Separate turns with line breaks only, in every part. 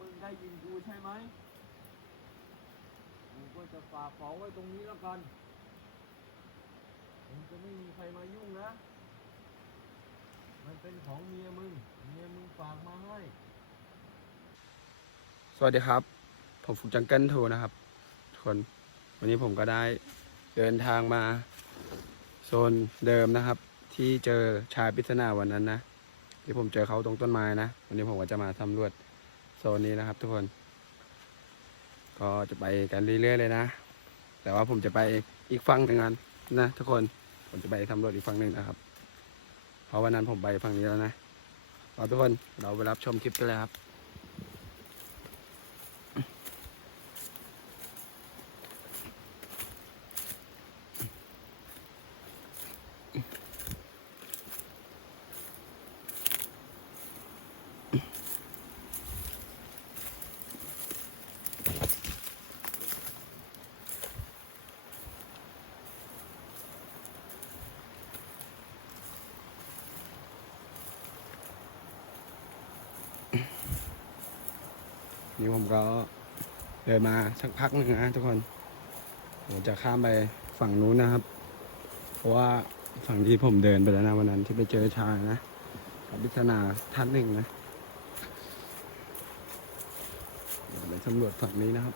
มึงได้ยินกูใช่ไหมกูก็จะฝากของไว้ตรงนี้แล้วกันมึงจะไม่มีใครมายุ่งนะ มันเป็นของเมียมึง เมียมึงฝากมาให้
สวัสดีครับ ผมฟุกจังเกิลทูนะครับทุกคน วันนี้ผมก็ได้เดินทางมาโซนเดิมนะครับ ที่เจอชายปริศนาวันนั้นนะที่ผมเจอเขาตรงต้นไม้นะ วันนี้ผมก็จะมาสำรวจ โซนนี้นะครับ ทุกคน ก็จะไปกันเรื่อยๆเลยนะ แต่ว่าผมจะไปอีกฝั่งหนึ่งกันนะ ทุกคนผมจะไปสำรวจอีกฝั่งหนึ่งนะครับ เพราะวันนั้นผมไปฝั่งนี้แล้วนะเอาทุกคนเราไปรับชมคลิปกันเลยครับ นี่ผมก็เดินมาสักพักหนึ่งนะทุกคนผมจะข้ามไปฝั่งนู้นนะครับ เพราะว่าฝั่งที่ผมเดินไปแล้วนะวันนั้นที่ไปเจอชายนะกับพิศนาท่านหนึ่งนะเดี๋ยวไปสำรวจฝั่งนี้นะครับ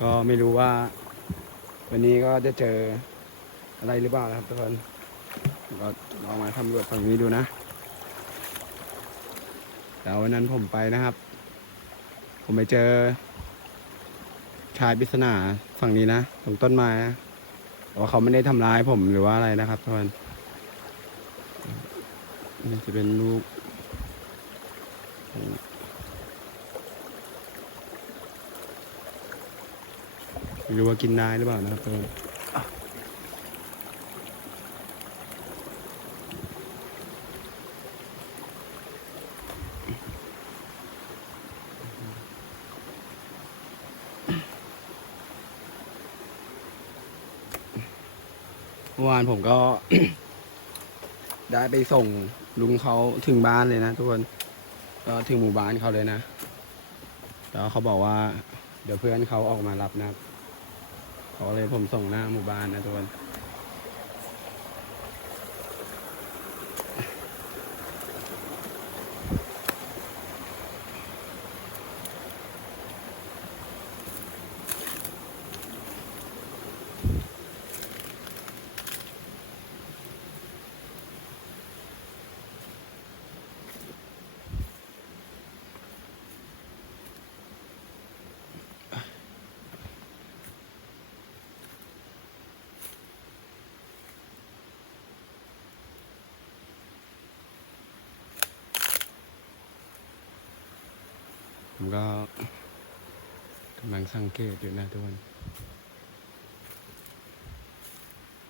ก็ไม่รู้ว่า วันนี้ก็จะเจออะไรหรือเปล่านะครับทุกคนก็ลองมาสำรวจฝั่งนี้ดูนะแต่วันนั้นผมไปนะครับ ผมไปเจอ ชายปริศนาฝั่งนี้นะตรงต้นไม้นะแต่ว่าเขาไม่ได้ทำร้ายผมหรือว่าอะไรนะครับทุกคนนี่จะเป็นลูก ไม่รู้ว่ากินได้หรือเปล่านะครับทุกคนเมื่อวานผมก็ ได้ไปส่งลุงเขาถึงบ้านเลยนะทุกคนก็ถึงหมู่บ้านเขาเลยนะ แล้วเขาบอกว่า เดี๋ยวเพื่อนเขาออกมารับนะครับ ขอเลยผมส่งหน้าหมู่บ้านนะทุกคน ก็กำลังสังเกตอยู่นะทุกคน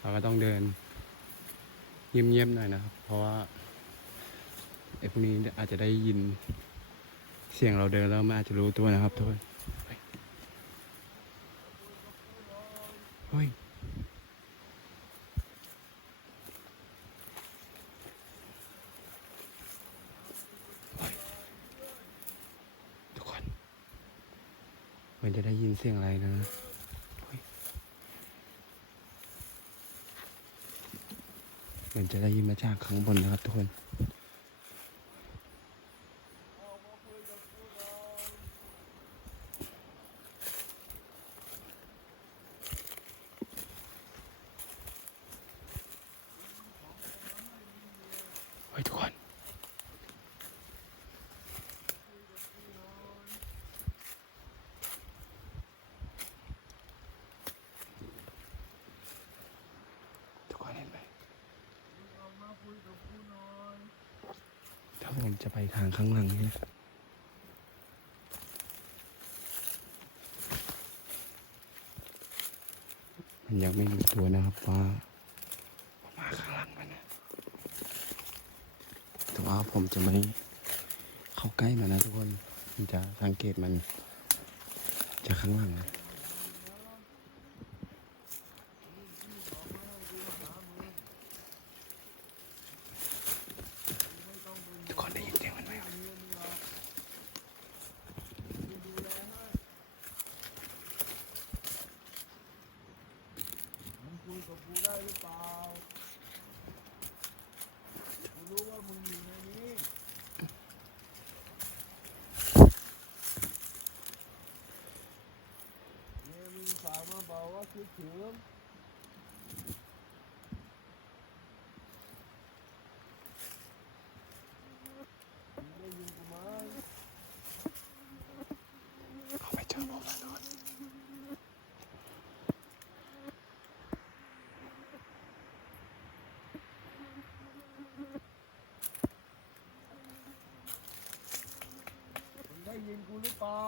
เราก็ต้องเดินเงียบๆหน่อยนะครับ เพราะว่าไอ้พวกนี้อาจจะได้ยินเสียงเราเดินแล้วมันอาจจะรู้ตัวนะครับทุกคนเฮ้ยเฮ้ย ทุกคนเห มือนจะได้ยินเสียงอะไรนะเหมือนจะได้ยินมาจากข้างบนนะครับทุกคน เฮ้ยทุกคน ทุกคนเห็นไหม ผม จะไปทางข้างหลังนี่มันยังไม่รู้ตัวนะครับว่าผมมาข้างหลังมันนะแต่ว่าผมจะไม่เข้าใกล้มันนะทุกคน มันจะสังเกตมันจะข้างหลังนะทุกคนได้ยินเสียงมันไหมครับ
มึงคุยกับกูได้หรือเปล่ากูรู้ว่ามึงอยู่ในนี้เนี่ยมึงฝากมาบอกว่าคิดถึงมึงได้ยินกูไหม
เขาไปเจอผมแล้วทุกคน
มึงได้ยินกูหรือเปล่า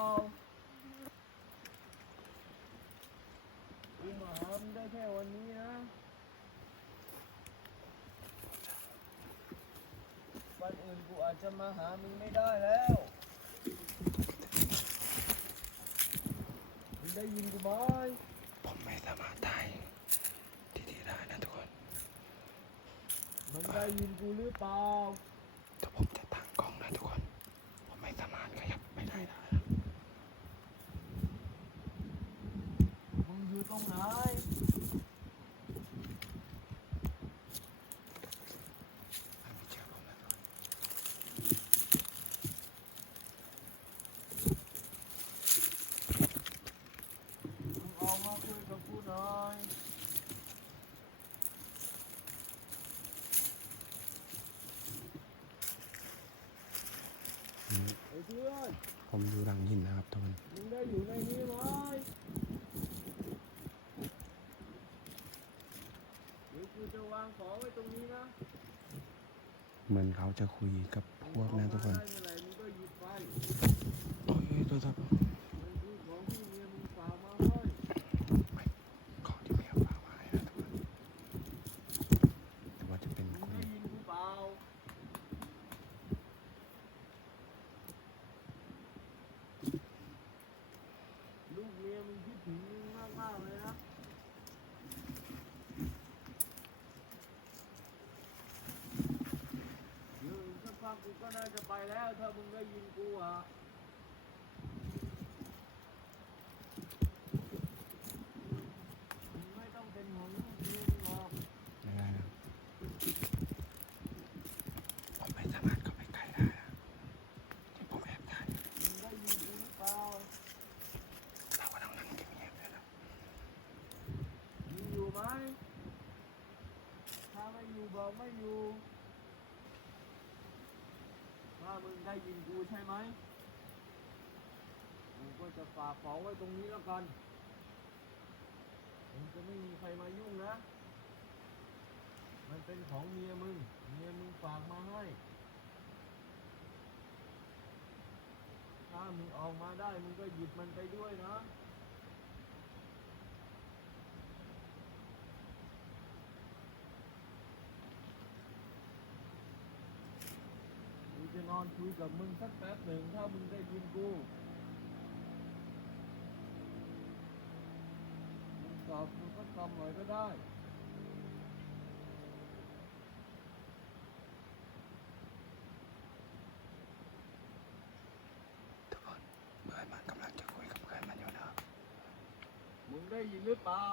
กูมาหามึงได้แค่วันนี้นะ วันอื่นกูอา จจะมาหามึงไม่ได้แล้วมึงได้ยินกูไหม
ผมไม่สามารถถ่ายที่นี่ได้นะทุกคน
มึงได้ยินกูหรือเปล่า
แต่ผมจะตั้งกล้องนะทุกคน ผมไม่สามารถขยับไม่ได้นะ
มึงอยู่ตรงไหน
ไม่เจอผมแล้วทุกคน
มึงออกมาคุยกับกูหน่อยไอ้เพื่อน
ผมอยู่หลังหินนะครับทุกคน
มึงได้อยู่ในนี้ไหม เดี๋ยวกูจะวางของไว้ตรงนี้นะ
เหมือนเขาจะคุยกับพวกนะทุกคน
ได้เมื่อไหร่มึงก็หยิบไป
โอ้ยโทรศัพท์
มันคือของที่เมียมึงฝากมาให้
ของที่เมียฝากมาให้นะทุกคนแต่ว่าจะเป็น
มึง
คุ
ได้
ย
ยินกูเปล่า ลูกเมียมึงคิดถึงมึงมากมากๆเลยนะ เดี๋ยวอี กูก็น่าจะไปแล้ว ถ้ามึงได้ยินกูอะมึงไม่ต้องเป็นห่วงลูกเมียมึงหรอก
ไม่ได้นะผมไม่สามารถเข้าไปใกล้ได้นะที่ผมแอบถ่าย
มึงได้ยินกูหรือเปล่า
เราก็ต้องนั่งเงียบๆเลยนะ
มึงอยู่ไหมถ้าไม่อยู่บอกไม่อยู่ ถ้ามึงได้ ยินกูใช่ไหมกูก็จะฝากของไว้ตรงนี้แล้วกันมึงจะไม่มีใครมายุ่งนะ มันเป็นของเมียมึง เมียมึงฝากมาให้ ถ้ามึงออกมาได้มึงก็หยิบมันไปด้วยนะ กูจะน อนคุยกับมึงสักแป๊บหนึ่งถ้ามึงได้ยินกูมึงตอบกูสักคำหน่อยก็ได้
ทุกคนเพื่อนมันกำลังจะคุยกับเพื่อนมันอยู่นะครับ
มึงได้ยินหรือเปล่า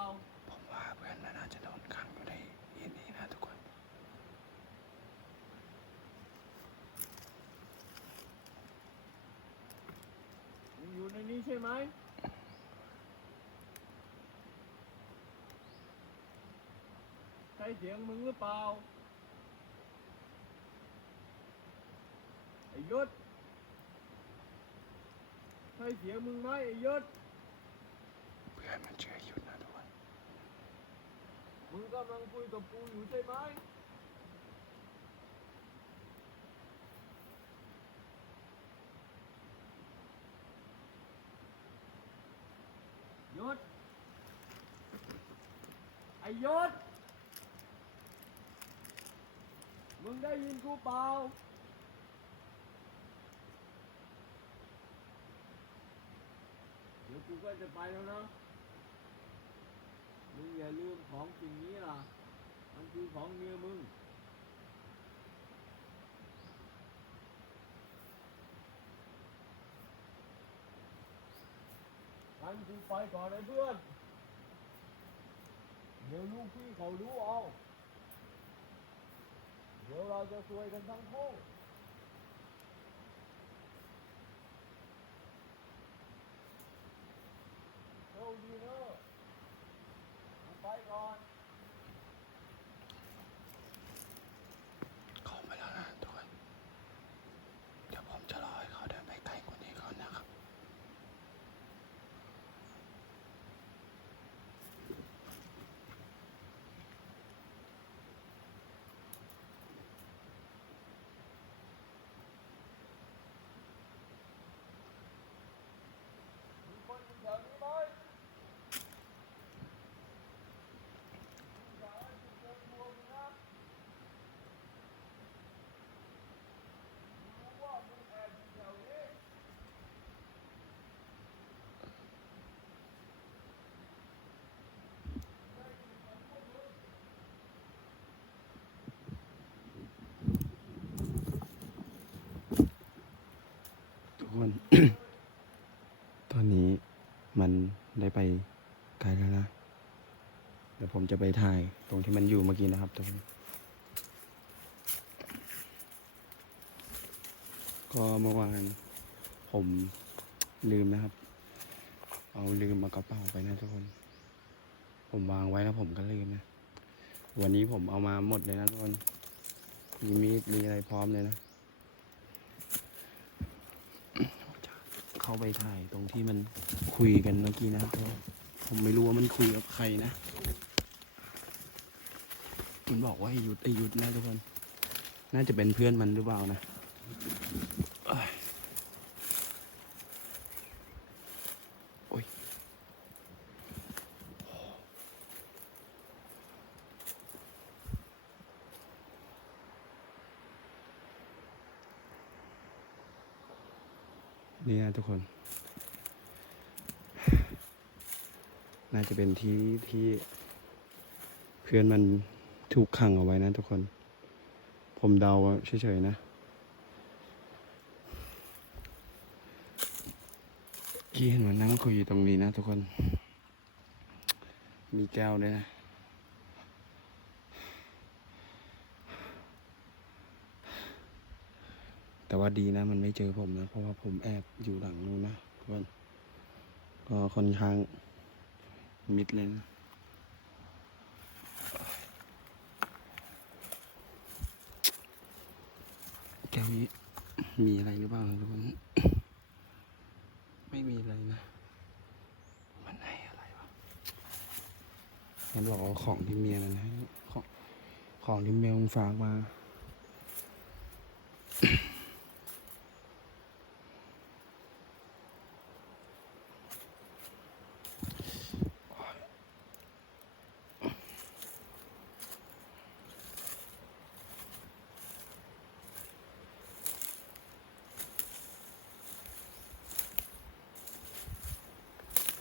ผมว่าเพื่อนมันน่าจะโดนขังอยู่ในหินนี้นะทุกคน
มึงอยู่ในนี้ ใช่ไหมใช่เสียงมึงหรือเปล่าไอ้ยศใช่เสียงมึงไหมไอ้ยศ
เพื่อนมันเชื่อหยุดนะทุกคน
มึงกำลังคุยกับกูอยู่ใช่ไหม ไอ้ ยศ มึงได้ยินกูเปล่า เดี๋ยวกูก็จะไปแล้วนะ มึงอย่าลืมของสิ่งนี้ล่ะ มันคือของเมียมึงกันกูไปก่อนไอ้เพื่อน ดี๋ยวลูกพี่เขารู้เอา เดี๋ยวเราจะซวยกันทั้งคู่โชคดีเนอะไปก่อน
เข้าไปแล้วนะทุกคน เดี๋ยวผมจะรอให้เขาเดินไปไกลกว่านี้ก่อนนะครับ
มีคนอยู่แถวนี้ไหมอย่าให้กูเจอตัวมึงนะรู้ว่ามึงแอบอยู่แถวนี้
ทุกคน ตอนนี้มันได้ไปไกลแล้วนะ เดี๋ยว ผมจะไปถ่ายตรงที่มันอยู่เมื่อกี้นะครับทุกคนก็เมื่อวานผมลืมนะครับ เอาลืมมากระเป๋าไปนะทุกคน ผมวางไว้แล้วผมก็ลืมนะ วันนี้ผมเอามาหมดเลยนะทุกคน มีมีดมีอะไรพร้อมเลยนะ เข้าไปถ่ายตรงที่มันคุยกันเมื่อกี้นะเพราะผมไม่รู้ว่ามันคุยกับใครนะ มันบอกว่าหยุดไอหยุดนะทุกคน น่าจะเป็นเพื่อนมันหรือเปล่านะโอ้ยนี่นะทุกคน น่าจะเป็นที่ที่เพื่อนมัน ถูกขังเอาไว้นะทุกคน ผมเดาเฉยๆนะกี้เห็นมันนั่งคุยอยู่ตรงนี้นะทุกคน มีแก้วด้วยนะแต่ว่าดีนะมันไม่เจอผมนะ เพราะว่าผมแอบอยู่หลังนู้นนะทุกคนก็ค่อนข้างมิดเลยนะ แก้ว นี้ มีอะไรหรือเปล่านะทุกคนไม่มีอะไรนะ มันให้อะไรวะมันบอกว่าของที่เมียมันให้ของของที่เมียมึงฝากมา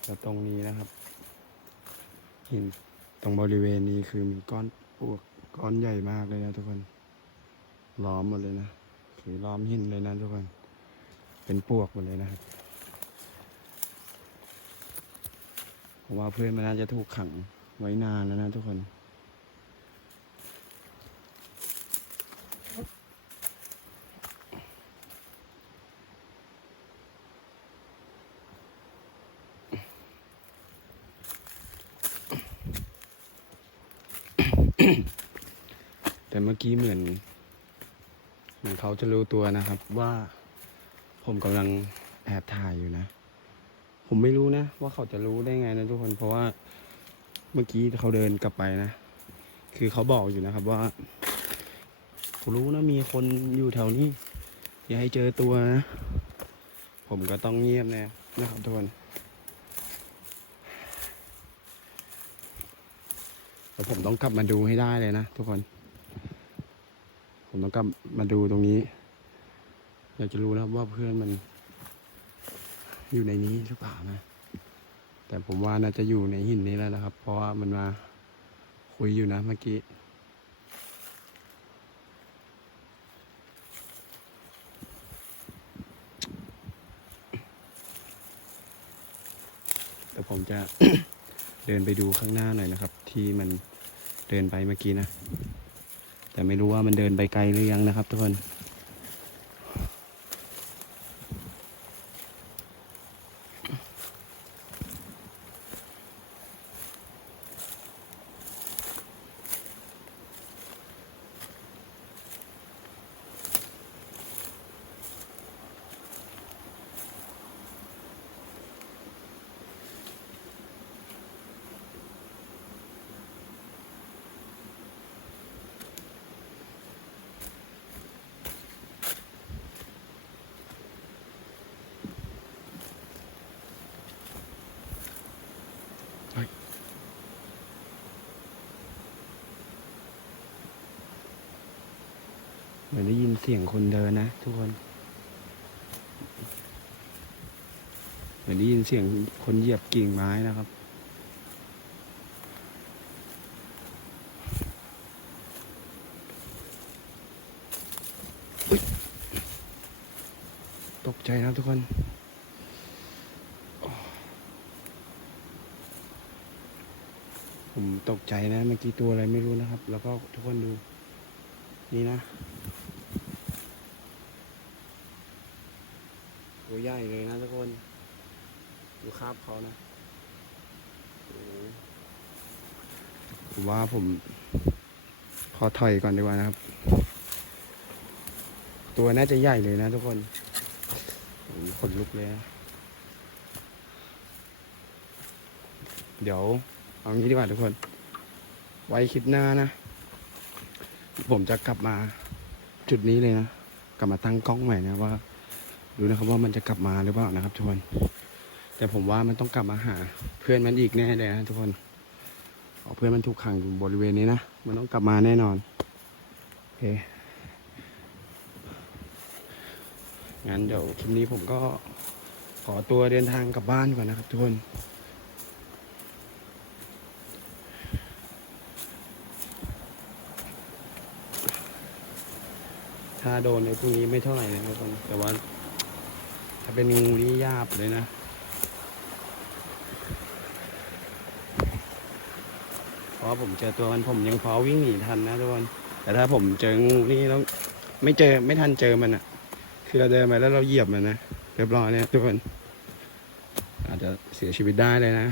แล้วตรงนี้นะครับ หินตรง บริเวณนี้คือมีก้อนปวกก้อนใหญ่มากเลยนะทุกคนล้อมหมดเลยนะคือล้อมหินเลยนะทุกคน เป็นปวกหมดเลยนะครับผมว่าเพื่อนมันน่าจะถูกขังไว้นานแล้วนะทุกคน กี้เหมือนเหมือนเขาจะรู้ตัวนะครับ ว่าผมกำลังแอบถ่ายอยู่นะ ผมไม่รู้นะ ว่าเขาจะรู้ได้ไงนะทุกคนเพราะว่าเมื่อกี้เขาเดินกลับไปนะ คือเขาบอกอยู่นะครับว่าผมรู้นะมีคนอยู่แถวนี้ อย่าให้เจอตัวนะ ผมก็ต้องเงียบแน่นะครับทุกคนแต่ผมต้องกลับมาดูให้ได้เลยนะทุกคน ผมต้องกลับมาดูตรงนี้ อยากจะรู้นะว่าเพื่อนมัน อยู่ในนี้หรือเปล่านะ แต่ผมว่าน่าจะอยู่ในหินนี้แล้วนะครับ เพราะว่ามันมาคุยอยู่นะเมื่อกี้แต่ผมจะเดินไปดูข้างหน้าหน่อยนะครับ ที่มันเดินไปเมื่อกี้นะ แต่ไม่รู้ว่ามันเดินไปไกลหรือยังนะครับทุกคน เหมือนได้ยินเสียงคนเดินนะทุกคน เหมือนได้ยินเสียงคนเหยียบกิ่งไม้นะครับ ตกใจนะทุกคนผมตกใจนะเมื่อกี้ตัวอะไรไม่รู้นะครับ แล้วก็ทุกคนดู นี่นะ ตัวใหญ่เลยนะทุกคน ดูคราบเขานะผมว่าผมขอถอยก่อนดีกว่านะครับ ตัวน่าจะใหญ่เลยนะทุกคนขนลุกเลยนะเดี๋ยวเอางี้ดีกว่าทุกคน ไว้คลิปหน้านะ ผมจะกลับมาจุดนี้เลยนะ กลับมาตั้งกล้องใหม่นะว่าดูนะครับว่ามันจะกลับมาหรือเปล่านะครับทุกคน แต่ผมว่ามันต้องกลับมาหา เพื่อนมันอีกแน่เลยนะทุกคนเพราะเพื่อนมันถูกขังอยู่บริเวณนี้นะ มันต้องกลับมาแน่นอน โอเค งั้นเดี๋ยวคลิปนี้ผมก็ขอตัวเดินทางกลับบ้านก่อนนะครับทุกคนถ้าโดนในพวกนี้ไม่เท่าไหร่นะทุกคนแต่ว่า ถ้าเป็นงูนี่ยาบเลยนะ เพราะ ว่าผมเจอตัวมันผมยังพอวิ่งหนีทันนะทุกคนแต่ถ้าผมเจองูนี่ต้องไม่เจอไม่ทันเจอมันอะ่ะ คือเราเดินไปแล้วเราเหยียบมันนะเรียบร้อยเนี่ยทุกคน อาจจะเสียชีวิตได้เลยนะ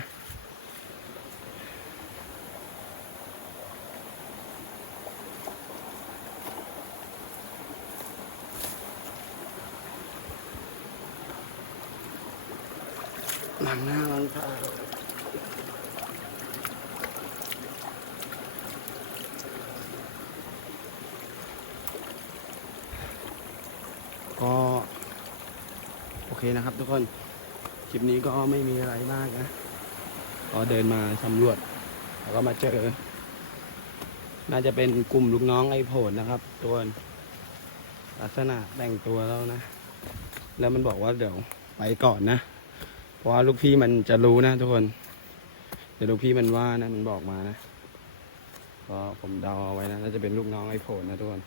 หลังหน้าหลังตาก็ โอเค นะครับ ทุกคนคลิปนี้ก็ไม่มีอะไรมากนะก็เดินมาสำรวจ แล้วก็มาเจอ น่าจะเป็นกลุ่มลูกน้องไอ้โผลนะครับตัวลักษณะแต่งตัวแล้วนะ แล้วมันบอกว่าเดี๋ยวไปก่อนนะ เพราะว่าลูกพี่มันจะรู้นะทุกคน เดี๋ยวลูกพี่มันว่านะมันบอกมานะก็ผมเดาเอาไว้นะน่าจะเป็นลูกน้องไอ้โผลนะทุกคน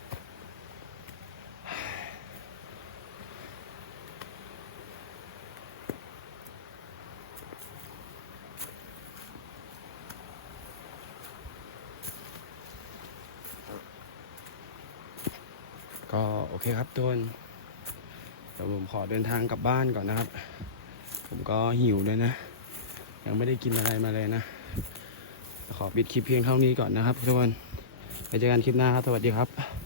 ก็โอ เคครับทุกคนเดี๋ยวผมขอเดินทางกลับบ้านก่อนนะครับ ผมก็หิวด้วยนะ ยังไม่ได้กินอะไรมาเลยนะ ขอปิดคลิปเพียงเท่านี้ก่อนนะครับทุกคนไปเจอกันคลิปหน้าครับ สวัสดีครับ